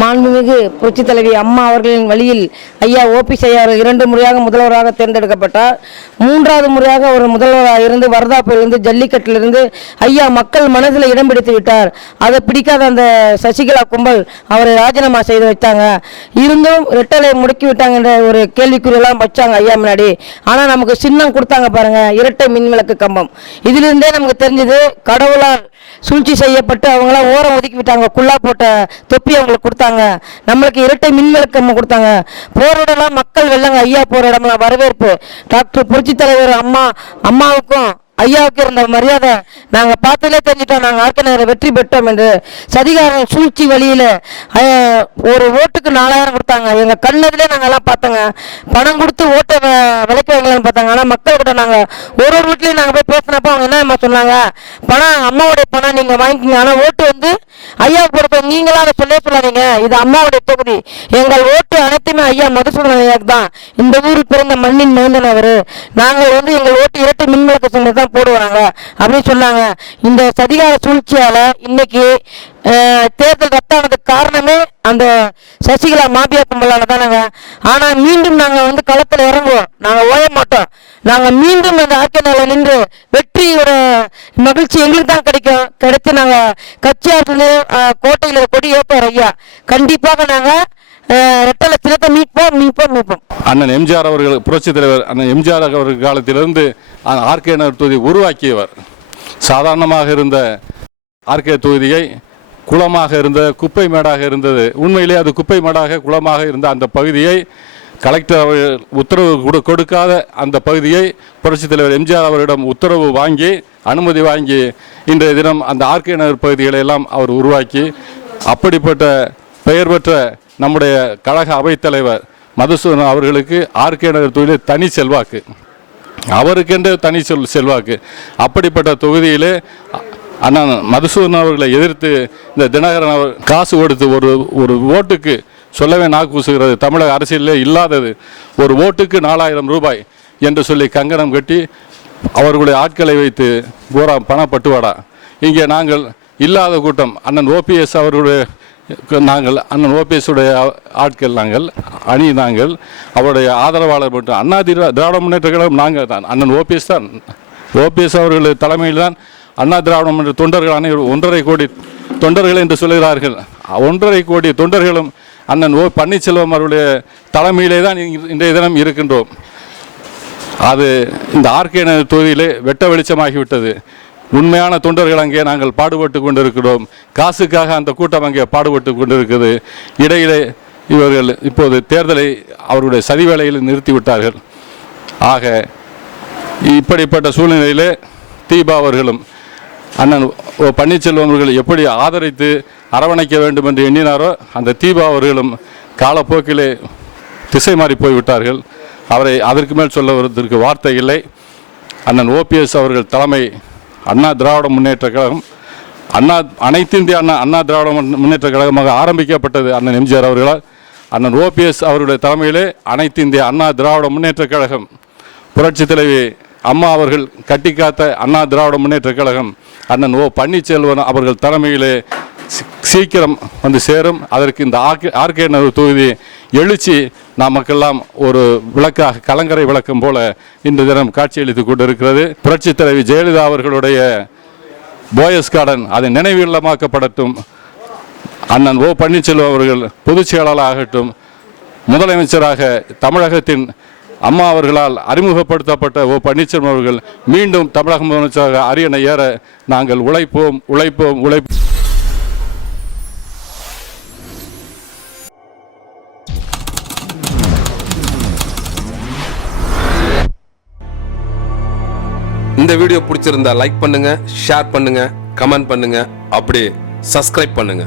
மாண்புமிகு புரட்சி தலைவி அம்மா அவர்களின் வழியில் ஐயா ஓபிஎஸ் ஐயா அவர்கள் இரண்டு முறையாக முதல்வராக தேர்ந்தெடுக்கப்பட்டார். மூன்றாவது முறையாக ஒரு முதல்வராக இருந்து வரதாப்பிலிருந்து ஜல்லிக்கட்டிலிருந்து ஐயா மக்கள் மனதில் இடம் பிடித்து விட்டார். அதை பிடிக்காத அந்த சசிகலா கும்பல் அவரை ராஜினாமா செய்து வைத்தாங்க. இருந்தும் ரெட்டலை முடக்கி விட்டாங்க என்ற ஒரு கேள்விக்குறியெல்லாம் வச்சாங்க ஐயா முன்னாடி. ஆனால் நமக்கு சின்னம் கொடுத்தாங்க பாருங்க இரட்டை மின்விளக்கு கம்பம். இதிலிருந்தே நமக்கு தெரிஞ்சது கடவுளால் சூழ்ச்சி செய்யப்பட்டு அவங்களாம் ஓரம் ஒதுக்கி விட்டாங்க குள்ளா போட்ட தொப்பி அவங்களுக்கு கொடுத்தாங்க. நம்மளுக்கு இரட்டை மின்விளக்கம் கொடுத்தாங்க. போரோடலாம் மக்கள் வெள்ளங்க. ஐயா போராடலாம் வரவேற்பு. டாக்டர் புரட்சி தலைவர் அம்மா அம்மாவுக்கும் ஐயாவுக்கு இருந்த மரியாதை நாங்க பார்த்ததே தெரிஞ்சிட்டோம். நாங்க ஆர்கனர் வெற்றி பெற்றோம் என்று. சதிகாரம் சூழ்ச்சி வழியில ஒரு ஓட்டுக்கு நாலாயிரம் கொடுத்தாங்க. எங்க கண்ணதிலே நாங்க எல்லாம் பார்த்தோங்க. பணம் கொடுத்து ஓட்டை வ- பார்த்தாங்க. ஆனா மக்கள்கிட்ட நாங்க ஒரு ஒரு வீட்லேயும் நாங்கள் போய் பேசினப்போ அவங்க என்ன சொன்னாங்க? பணம் அம்மாவுடைய பணம் நீங்கள் வாங்கிக்கோங்க. ஆனால் ஓட்டு வந்து ஐயாவுக்கு கொடுத்த நீங்களாம் அதை சொல்லவே சொல்லாதீங்க. இது அம்மாவுடைய தொகுதி. எங்கள் ஓட்டு அனைத்துமே ஐயா மதுசூதன ஐயாவுக்கு தான். இந்த ஊரில் பிறந்த மண்ணின் மைந்தன் அவர். நாங்கள் வந்து எங்கள் ஓட்டு இரட்டை மின்விளக்கு சென்று தான் போடுவாங்க அப்படின்னு சொன்னாங்க. இந்த சதிகார சூழ்ச்சியால் இன்னைக்கு தேர்தல் ரத்தானதுக்கு காரணமே அந்த சசிகலா மாபியா கும்பலால் தானேங்க. ஆனால் மீண்டும் நாங்கள் வந்து களத்தில் இறங்குவோம். நாங்கள் ஓய மாட்டோம். நாங்கள் மீண்டும் அந்த ஆக்கினால நின்று வெற்றியோட மகிழ்ச்சி எங்களுக்கு தான் கிடைக்கும். கிடைச்சு நாங்கள் கட்சியாத்துல கோட்டையில் கொடி ஏற்போம் ஐயா. கண்டிப்பாக நாங்கள் ரெட்டலை சின்னத்தை மீட்போம் மீட்போம் மீட்போம். அண்ணன் எம்ஜிஆர் அவர்கள் புரட்சி தலைவர் அண்ணன் எம்ஜிஆர் அவர்கள் காலத்திலிருந்து ஆர்கே நகர் தொகுதி உருவாக்கியவர். சாதாரணமாக இருந்த ஆர்கே தொகுதியை குளமாக இருந்த குப்பை மேடாக இருந்தது. உண்மையிலே அது குப்பை மேடாக குளமாக இருந்த அந்த பகுதியை கலெக்டர் அவர்கள் உத்தரவு கொடு கொடுக்காத அந்த பகுதியை புரட்சித் தலைவர் எம்ஜிஆர் அவரிடம் உத்தரவு வாங்கி அனுமதி வாங்கி இன்றைய தினம் அந்த ஆர்கே நகர் பகுதிகளை எல்லாம் அவர் உருவாக்கி அப்படிப்பட்ட பெயர் பெற்ற நம்முடைய கழக அவைத்தலைவர் மதுசூதன் அவர்களுக்கு ஆர்கே நகர் தொகுதியில் தனி செல்வாக்கு. அவருக்கென்று தனி செல் செல்வாக்கு. அப்படிப்பட்ட தொகுதியிலே அண்ணா அண்ணன் மதுசூதன் அவர்களை எதிர்த்து இந்த தினகரன் அவர் காசு கொடுத்து ஒரு ஒரு ஓட்டுக்கு சொல்லவே நாக்கு கூசுகிறது தமிழக அரசியலில் இல்லாதது. ஒரு ஓட்டுக்கு நாலாயிரம் ரூபாய் என்று சொல்லி கங்கணம் கட்டி அவர்களுடைய ஆட்களை வைத்து பூரா பணப்பட்டுவாடா இங்கே நாங்கள் இல்லாத கூட்டம். அண்ணன் ஓபிஎஸ் அவர்களுடைய நாங்கள் அண்ணன் ஓபிஎஸுடைய ஆட்கள் நாங்கள் அணி நாங்கள் அவருடைய ஆதரவாளர் மட்டும். அண்ணா திரா திராவிட முன்னேற்ற கழகம் நாங்கள் தான். அண்ணன் ஓபிஎஸ் தான். ஓபிஎஸ் அவர்கள் தலைமையில் தான் அண்ணா திராவிட முன்னேற்ற தொண்டர்கள் அனைவரும் ஒன்றரை கோடி தொண்டர்கள் என்று சொல்கிறார்கள் ஒன்றரை கோடி தொண்டர்களும் அண்ணன் ஓ பன்னீர்செல்வம் அவருடைய தலைமையிலே தான் இன்றைய தினம் இருக்கின்றோம். அது இந்த ஆர்கே நகர் தொகுதியிலே வெட்ட வெளிச்சமாகிவிட்டது. உண்மையான தொண்டர்கள் அங்கே நாங்கள் பாடுபட்டு கொண்டிருக்கிறோம். காசுக்காக அந்த கூட்டம் அங்கே பாடுபட்டு கொண்டிருக்கிறது இடையிலே இவர்கள் இப்போது தேர்தலை அவருடைய சதிவேளையில் நிறுத்திவிட்டார்கள். ஆக இப்படிப்பட்ட சூழ்நிலையிலே தீபா அவர்களும் அண்ணன் ஓ பன்னீர்செல்வம் அவர்கள் எப்படி ஆதரித்து அரவணைக்க வேண்டும் என்று எண்ணினாரோ அந்த தீபா அவர்களும் காலப்போக்கிலே திசை மாறி போய்விட்டார்கள். அவரை அதற்கு மேல் சொல்லுவதற்கு வார்த்தை இல்லை. அண்ணன் ஓபிஎஸ் அவர்கள் தலைமை அண்ணா திராவிட முன்னேற்ற கழகம் அண்ணா அனைத்து இந்திய அண்ணா அண்ணா திராவிட முன்னேற்ற கழகமாக ஆரம்பிக்கப்பட்டது அண்ணன் எம்ஜிஆர் அவர்களால். அண்ணன் ஓபிஎஸ் அவருடைய தலைமையிலே அனைத்து இந்திய அண்ணா திராவிட முன்னேற்ற கழகம் புரட்சி தலைவி அம்மா அவர்கள் கட்டி காத்த அண்ணா திராவிட முன்னேற்ற கழகம் அண்ணன் ஓ பன்னீர்செல்வன் அவர்கள் தலைமையிலே சீக்கிரம் வந்து சேரும். அதற்கு இந்த ஆர்கே ஆர்கே நகர் தொகுதி எழுச்சி நமக்கெல்லாம் ஒரு விளக்காக கலங்கரை விளக்கம் போல இன்று தினம் காட்சியளித்து கொண்டிருக்கிறது. புரட்சி தலைவி ஜெயலலிதா அவர்களுடைய போயஸ் கார்டன் அதை நினைவு இல்லமாக்கப்படட்டும் அண்ணன் ஓ பன்னீர்செல்வம் அவர்கள் பொதுச் செயலாளர் ஆகட்டும் முதலமைச்சராக தமிழகத்தின் அம்மா அவர்களால் அறிமுகப்படுத்தப்பட்ட ஓ பன்னீர்செல்வம் அவர்கள் மீண்டும் தமிழக முதலமைச்சராக அரியணை ஏற நாங்கள் உழைப்போம் உழைப்போம் உழைப்போம். இந்த வீடியோ பிடிச்சிருந்தா லைக் பண்ணுங்க ஷேர் பண்ணுங்க கமெண்ட் பண்ணுங்க அப்படியே சப்ஸ்கிரைப் பண்ணுங்க.